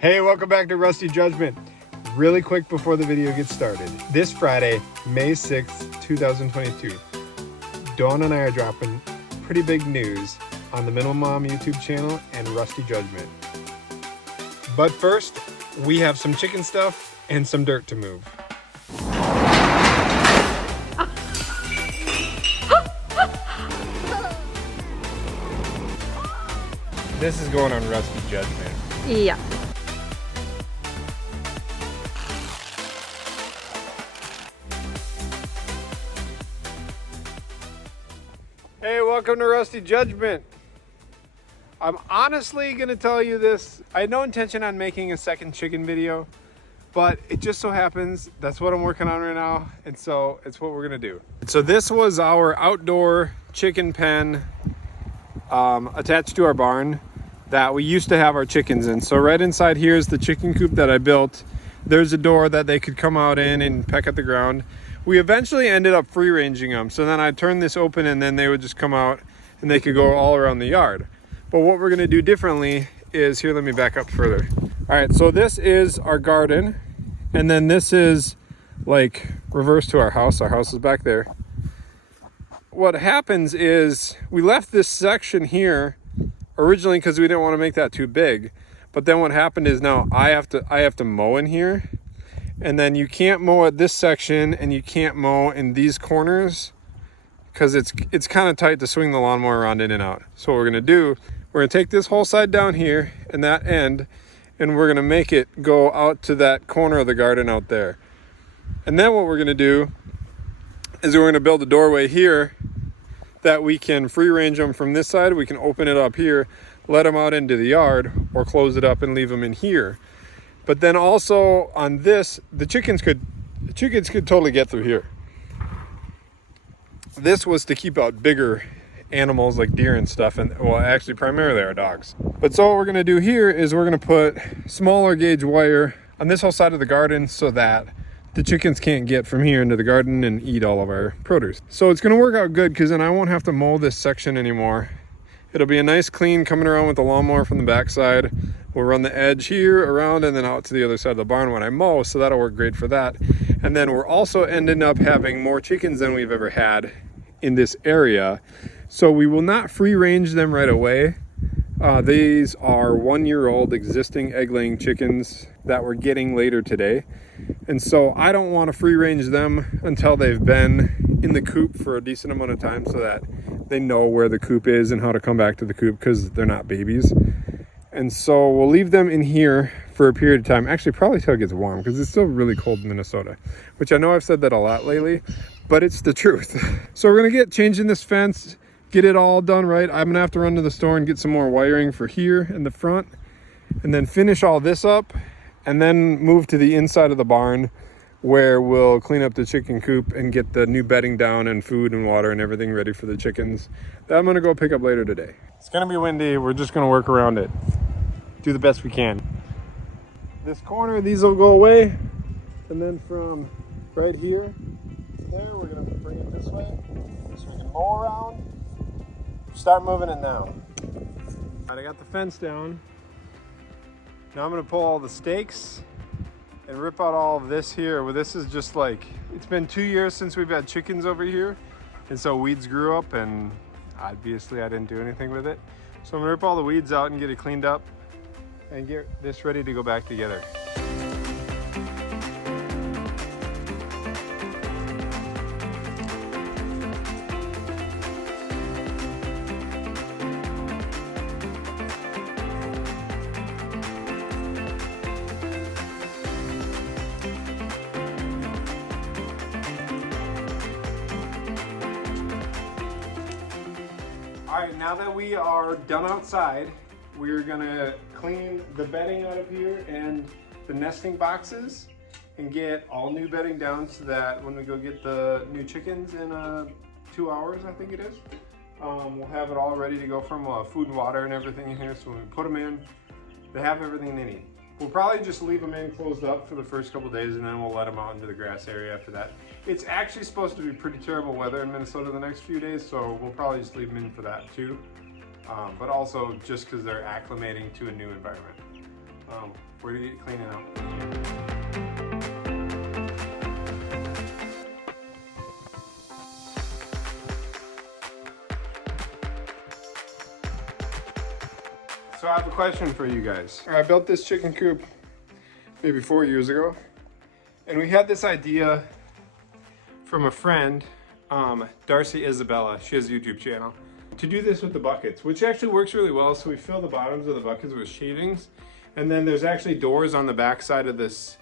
Hey, welcome back to Rusty Judgment. Really quick before the video gets started. This Friday, May 6th, 2022, Dawn and I are dropping pretty big news on the Minimal Mom YouTube channel and Rusty Judgment. But first, we have some chicken stuff and some dirt to move. This is going on Rusty Judgment. Yeah. Hey, welcome to Rusty Judgment. I'm honestly gonna tell you this. I had no intention on making a second chicken video, but it just so happens that's what I'm working on right now, and so it's what we're gonna do. So this was our outdoor chicken pen attached to our barn that we used to have our chickens in. So right inside here is the chicken coop that I built. There's a door that they could come out in and peck at the ground. We eventually ended up free ranging them. So then I turned this open and then they would just come out and they could go all around the yard. But what we're gonna do differently is, here, let me back up further. All right, so this is our garden. And then this is like reverse to our house. Our house is back there. What happens is we left this section here originally because we didn't want to make that too big. But then what happened is now I have to mow in here. And then you can't mow at this section and you can't mow in these corners because it's kind of tight to swing the lawnmower around in and out. So what we're gonna do, we're gonna take this whole side down here and that end, and we're gonna make it go out to that corner of the garden out there. And then what we're gonna do is we're gonna build a doorway here that we can free range them from this side. We can open it up here, let them out into the yard, or close it up and leave them in here. But then also on this, the chickens could totally get through here. This was to keep out bigger animals like deer and stuff, and well, actually primarily our dogs. But so what we're gonna do here is we're gonna put smaller gauge wire on this whole side of the garden so that the chickens can't get from here into the garden and eat all of our produce. So it's gonna work out good because then I won't have to mow this section anymore. It'll be a nice clean coming around with the lawnmower from the backside. We'll run the edge here around and then out to the other side of the barn when I mow, so that'll work great for that. And then we're also ending up having more chickens than we've ever had in this area. So we will not free range them right away. These are 1-year-old existing egg-laying chickens that we're getting later today. And so I don't want to free range them until they've been in the coop for a decent amount of time so that they know where the coop is and how to come back to the coop because they're not babies. And so we'll leave them in here for a period of time, actually probably till it gets warm because it's still really cold in Minnesota, which I know I've said that a lot lately, but it's the truth. So we're gonna get changing this fence, get it all done right. I'm gonna have to run to the store and get some more wiring for here in the front and then finish all this up and then move to the inside of the barn where we'll clean up the chicken coop and get the new bedding down and food and water and everything ready for the chickens that I'm gonna go pick up later today. It's gonna be windy, we're just gonna work around it. Do the best we can. This corner, these will go away. And then from right here to there, we're gonna bring it this way so we can mow around, start moving it now. All right, I got the fence down. Now I'm gonna pull all the stakes and rip out all of this here. Well, this is just like, it's been 2 years since we've had chickens over here. And so weeds grew up and obviously I didn't do anything with it. So I'm gonna rip all the weeds out and get it cleaned up and get this ready to go back together. All right, now that we are done outside, we're gonna clean the bedding out of here and the nesting boxes and get all new bedding down so that when we go get the new chickens in 2 hours, I think it is, we'll have it all ready to go from food and water and everything in here. So when we put them in, they have everything they need. We'll probably just leave them in closed up for the first couple days and then we'll let them out into the grass area after that. It's actually supposed to be pretty terrible weather in Minnesota the next few days, so we'll probably just leave them in for that too. But also just because they're acclimating to a new environment. Where do you clean it out? So I have a question for you guys. I built this chicken coop maybe 4 years ago, and we had this idea from a friend, Darcy Isabella. She has a YouTube channel, to do this with the buckets, which actually works really well. So we fill the bottoms of the buckets with shavings, and then there's actually doors on the back side of this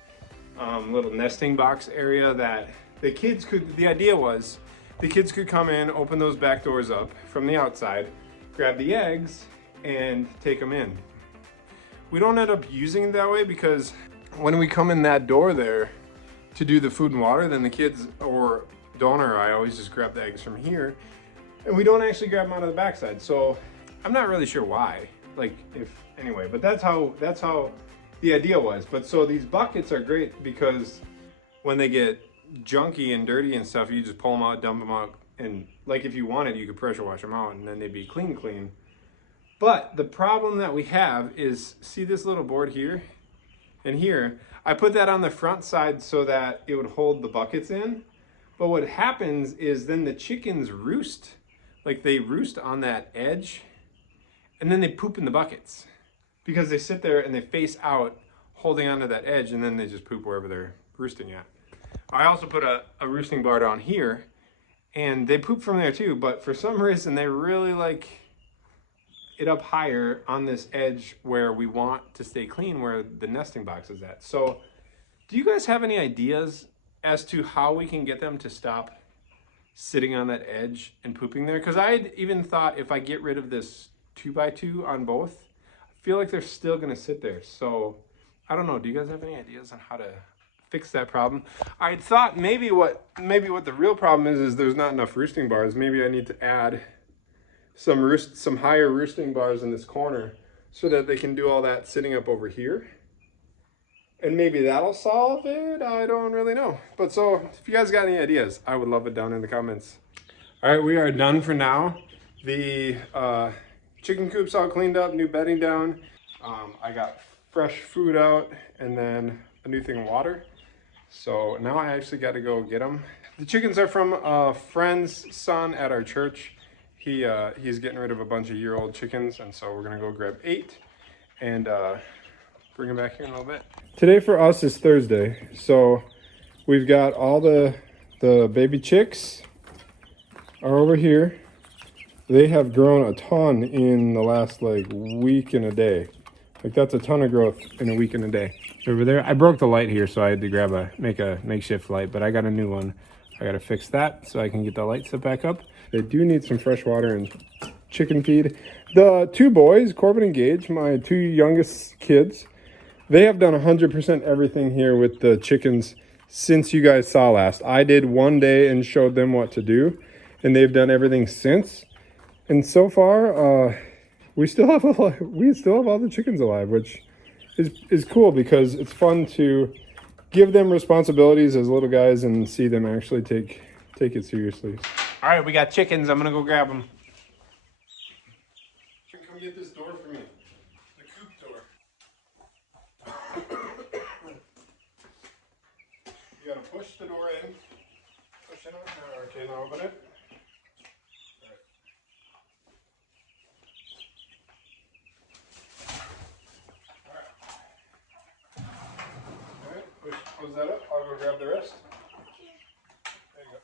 little nesting box area that the kids could, the idea was the kids could come in, open those back doors up from the outside, grab the eggs, and take them in. We don't end up using it that way because when we come in that door there to do the food and water, then the kids, or Donna or I, always just grab the eggs from here, and we don't actually grab them out of the backside. So I'm not really sure why, like, if anyway, but that's how the idea was. But so these buckets are great because when they get junky and dirty and stuff, you just pull them out, dump them out, and like if you wanted, you could pressure wash them out and then they'd be clean. But the problem that we have is, see this little board here and here? I put that on the front side so that it would hold the buckets in. But what happens is then the chickens roost, like they roost on that edge, and then they poop in the buckets because they sit there and they face out holding onto that edge, and then they just poop wherever they're roosting at. I also put a roosting bar down here, and they poop from there too, but for some reason they really like it up higher on this edge where we want to stay clean, where the nesting box is at. So do you guys have any ideas as to how we can get them to stop sitting on that edge and pooping there? Because I had even thought if I get rid of this 2x2 on both, I feel like they're still gonna sit there. So I don't know, do you guys have any ideas on how to fix that problem? I thought maybe what the real problem is there's not enough roosting bars. Maybe I need to add some higher roosting bars in this corner so that they can do all that sitting up over here. And maybe that'll solve it. I don't really know. But so if you guys got any ideas, I would love it down in the comments. All right, we are done for now. The chicken coop's all cleaned up, new bedding down. I got fresh food out and then a new thing of water. So now I actually got to go get them. The chickens are from a friend's son at our church. He's getting rid of a bunch of year-old chickens, and so we're gonna go grab 8 and bring them back here in a little bit. Today for us is Thursday, so we've got all the baby chicks are over here. They have grown a ton in the last like week and a day. Like that's a ton of growth in a week and a day. Over there, I broke the light here, so I had to make a makeshift light, but I got a new one. I gotta fix that so I can get the light set back up. They do need some fresh water and chicken feed. The 2 boys, Corbin and Gage, my 2 youngest kids, they have done 100% everything here with the chickens since you guys saw last. I did one day and showed them what to do, and they've done everything since. And so far, we still have all the chickens alive, which is cool because it's fun to give them responsibilities as little guys and see them actually take it seriously. All right, we got chickens. I'm gonna go grab them. Come get this door for me. The coop door. You gotta push the door in. Push it on. Okay, now open it. All right, close that up. I'll go grab the rest. There you go.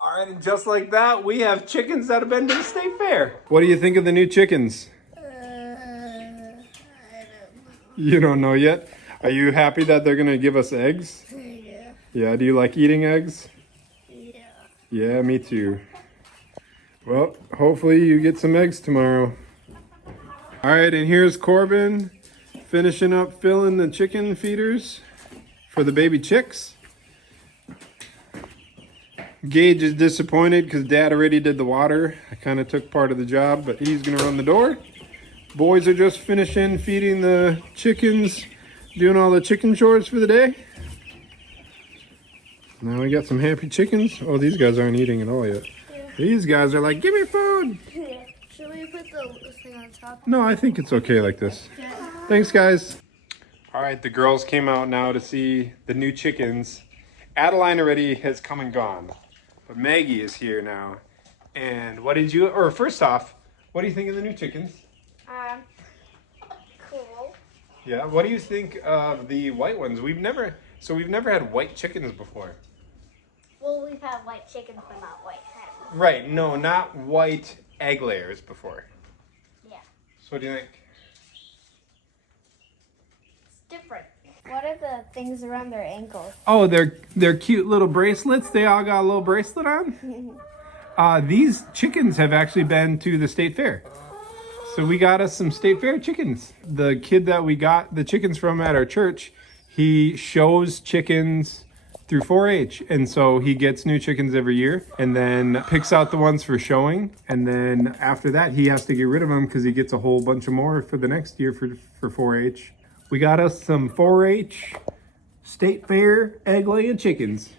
All right, and just like that, we have chickens that have been to the state fair. What do you think of the new chickens? I don't know. You don't know yet? Are you happy that they're gonna give us eggs? Yeah. Yeah, do you like eating eggs? Yeah. Yeah, me too. Well, hopefully you get some eggs tomorrow. All right, and here's Corbin finishing up filling the chicken feeders for the baby chicks. Gage is disappointed because Dad already did the water. I kind of took part of the job, but he's gonna run the door. Boys are just finishing feeding the chickens, doing all the chicken chores for the day. Now we got some happy chickens. Oh, these guys aren't eating at all yet. Yeah. These guys are like, give me food. Yeah. Should we put the thing on top? No, I think it's okay like this. Yeah. Thanks, guys. All right, the girls came out now to see the new chickens. Adeline already has come and gone, but Maggie is here now. And what did you, or first off, what do you think of the new chickens? Cool. Yeah, what do you think of the white ones? We've never had white chickens before. Well, we've had white chickens, but not white hens. Right, no, not white egg layers before. Yeah. So what do you think? It's different. What are the things around their ankles? Oh, they're cute little bracelets. They all got a little bracelet on. These chickens have actually been to the state fair. So we got us some state fair chickens. The kid that we got the chickens from at our church, he shows chickens through 4-H. And so he gets new chickens every year and then picks out the ones for showing. And then after that, he has to get rid of them because he gets a whole bunch of more for the next year for 4-H. We got us some 4-H state fair egg laying chickens.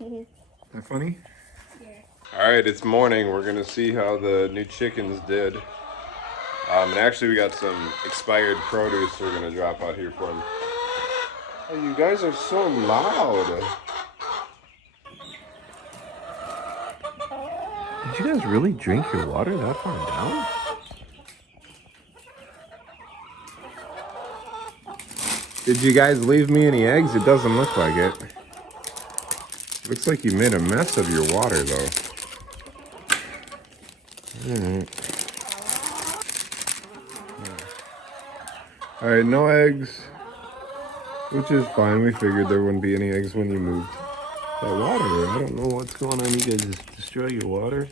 That funny? All right, it's morning. We're gonna see how the new chickens did. And actually we got some expired produce we're gonna drop out here for them. Oh, you guys are so loud. Did you guys really drink your water that far down? Did you guys leave me any eggs? It doesn't look like it. Looks like you made a mess of your water though. All right, no eggs, which is fine. We figured there wouldn't be any eggs when you moved that water. I don't know what's going on. You guys just destroy your water.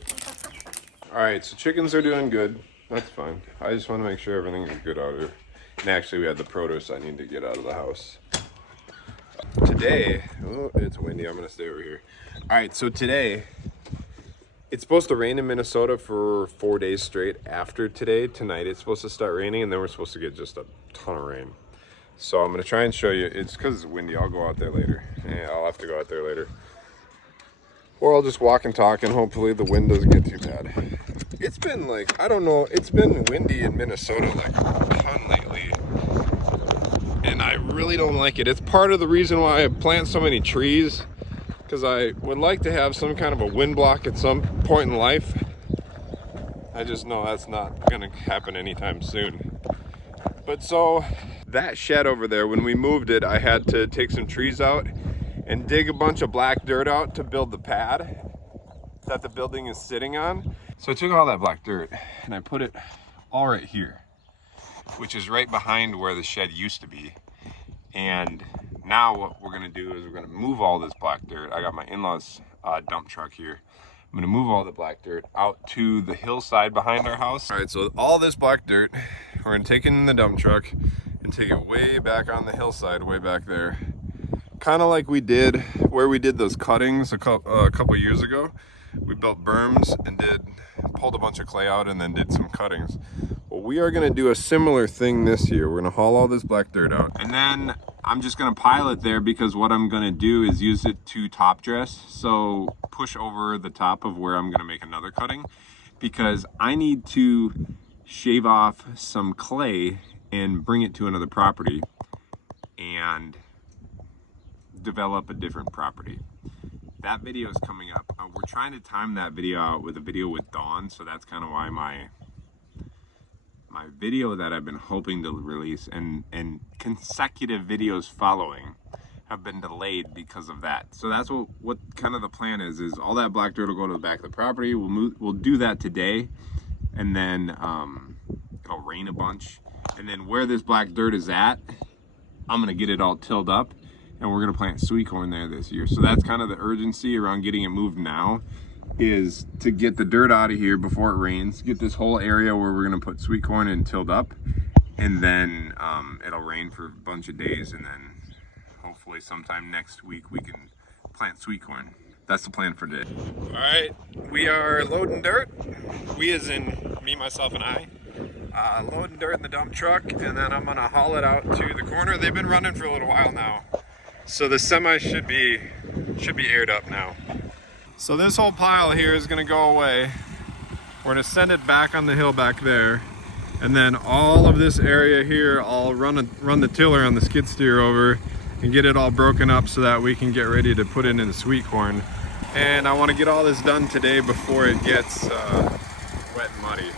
All right, so chickens are doing good. That's fine. I just want to make sure everything is good out here. And actually, we had the produce I need to get out of the house. Today, oh, it's windy. I'm going to stay over here. All right, so today, it's supposed to rain in Minnesota for 4 days straight after today. Tonight it's supposed to start raining, and then we're supposed to get just a ton of rain. So I'm gonna try and show you. It's because it's windy. I'll go out there later. Yeah, I'll have to go out there later. Or I'll just walk and talk, and hopefully the wind doesn't get too bad. It's been like, I don't know, it's been windy in Minnesota like a ton lately. And I really don't like it. It's part of the reason why I plant so many trees. Because I would like to have some kind of a wind block at some point in life. I just know that's not gonna happen anytime soon. But so, that shed over there, when we moved it, I had to take some trees out and dig a bunch of black dirt out to build the pad that the building is sitting on. So I took all that black dirt and I put it all right here, which is right behind where the shed used to be. And now what we're gonna do is we're gonna move all this black dirt. I got my in-laws dump truck here. I'm gonna move all the black dirt out to the hillside behind our house. All right, so all this black dirt, we're gonna take it in the dump truck and take it way back on the hillside, way back there. Kind of like we did, where we did those cuttings a couple years ago. We built berms and pulled a bunch of clay out and then did some cuttings. Well, we are gonna do a similar thing this year. We're gonna haul all this black dirt out. And then I'm just gonna pile it there because what I'm gonna do is use it to top dress. So push over the top of where I'm gonna make another cutting, because I need to shave off some clay and bring it to another property and develop a different property. That video is coming up. We're trying to time that video out with a video with Dawn, so that's kind of why my video that I've been hoping to release and consecutive videos following have been delayed because of that. So that's what kind of the plan is all that black dirt will go to the back of the property. We'll do that today, and then it'll rain a bunch, and then where this black dirt is at, I'm gonna get it all tilled up, and we're gonna plant sweet corn there this year. So that's kind of the urgency around getting it moved now, is to get the dirt out of here before it rains, get this whole area where we're gonna put sweet corn in tilled up, and then it'll rain for a bunch of days, and then hopefully sometime next week we can plant sweet corn. That's the plan for today. All right, we are loading dirt. We as in me, myself, and I. loading dirt in the dump truck, and then I'm gonna haul it out to the corner. They've been running for a little while now, so the semi should be aired up now. So this whole pile here is gonna go away. We're gonna send it back on the hill back there, and then all of this area here, I'll run the tiller on the skid steer over and get it all broken up so that we can get ready to put it in the sweet corn. And I want to get all this done today before it gets wet and muddy.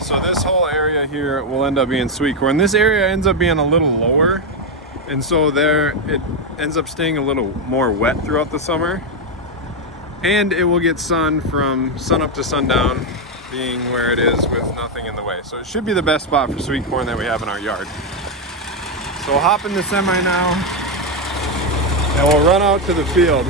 So this whole area here will end up being sweet corn. This area ends up being a little lower, and so there it ends up staying a little more wet throughout the summer. And it will get sun from sun up to sundown, being where it is with nothing in the way. So it should be the best spot for sweet corn that we have in our yard. So we'll hop in the semi now, and we'll run out to the field.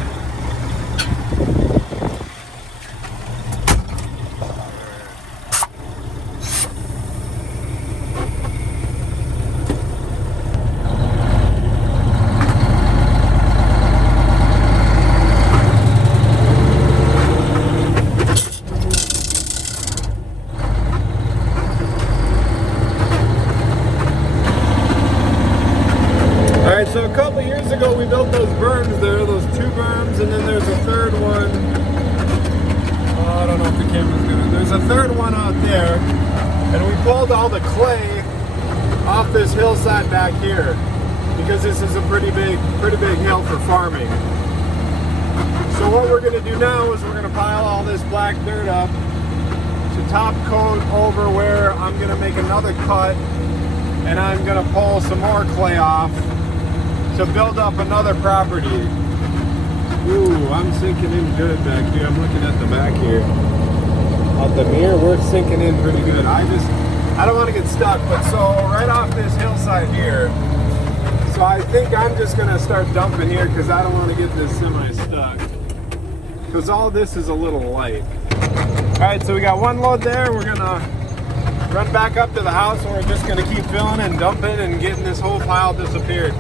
So a couple years ago we built those berms there, those 2 berms, and then there's a third one. Oh, I don't know if the camera's gonna. There's a third one out there, and we pulled all the clay off this hillside back here because this is a pretty big hill for farming. So what we're gonna do now is we're gonna pile all this black dirt up to top coat over where I'm gonna make another cut, and I'm gonna pull some more clay off to build up another property. Ooh, I'm sinking in good back here. I'm looking at the back here. Out the mirror, we're sinking in pretty good. I don't want to get stuck, but so right off this hillside here. So I think I'm just gonna start dumping here because I don't want to get this semi stuck. Because all this is a little light. All right, so we got one load there. We're gonna run back up to the house, and we're just gonna keep filling and dumping and getting this whole pile disappeared.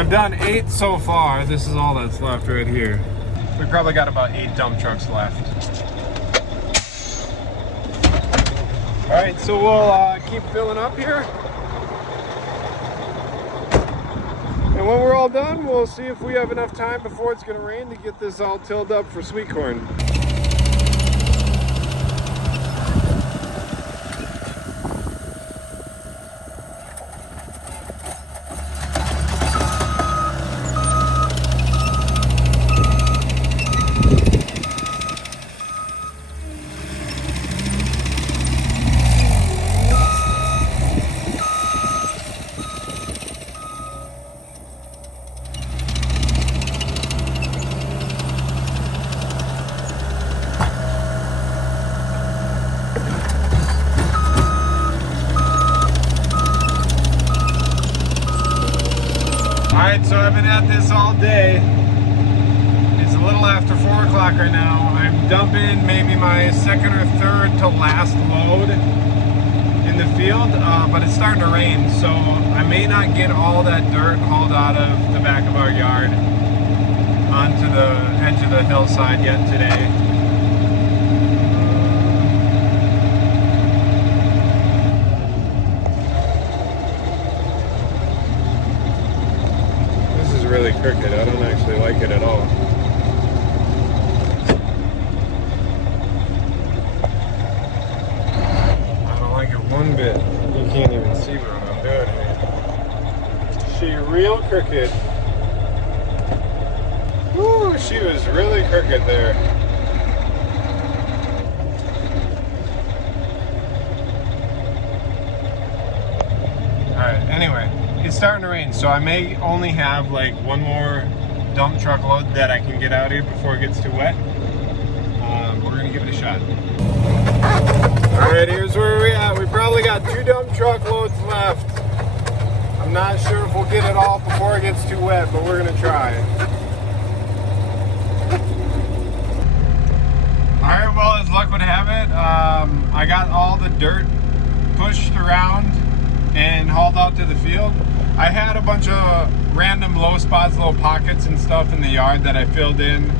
I've done 8 so far. This is all that's left right here. We probably got about 8 dump trucks left. All right, so we'll keep filling up here. And when we're all done, we'll see if we have enough time before it's gonna rain to get this all tilled up for sweet corn. Alright, so I've been at this all day. It's a little after 4 o'clock right now. I'm dumping maybe my second or third to last load in the field, but it's starting to rain, so I may not get all that dirt hauled out of the back of our yard onto the edge of the hillside yet today. Really crooked. I don't actually like it at all. one bit. You can't even see what I'm doing here. She real crooked. Woo, she was really crooked there. Alright, anyway, it's starting to rain, so I may only have like one more dump truck load that I can get out here before it gets too wet. We're gonna give it a shot. Alright, here's where we're at. We probably got 2 dump truck loads left. I'm not sure if we'll get it all before it gets too wet, but we're gonna try. Alright, well, as luck would have it, I got all the dirt pushed around and hauled out to the field. I had a bunch of random low spots, little pockets and stuff in the yard that I filled in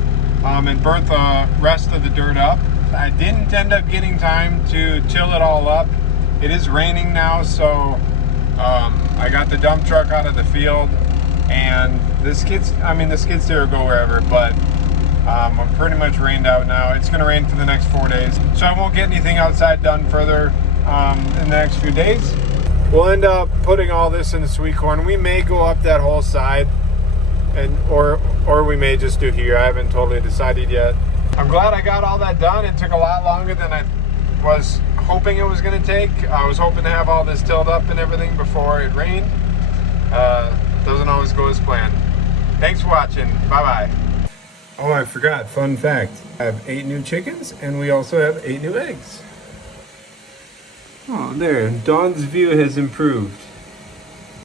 and burnt the rest of the dirt up. I didn't end up getting time to till it all up. It is raining now, so I got the dump truck out of the field, and the skid steer will go wherever, but I'm pretty much rained out now. It's gonna rain for the next 4 days, so I won't get anything outside done further in the next few days. We'll end up putting all this in the sweet corn. We may go up that whole side, or we may just do here. I haven't totally decided yet. I'm glad I got all that done. It took a lot longer than I was hoping it was going to take. I was hoping to have all this tilled up and everything before it rained. Doesn't always go as planned. Thanks for watching. Bye-bye. Oh, I forgot. Fun fact. I have 8 new chickens, and we also have 8 new eggs. Oh, there. Dawn's view has improved.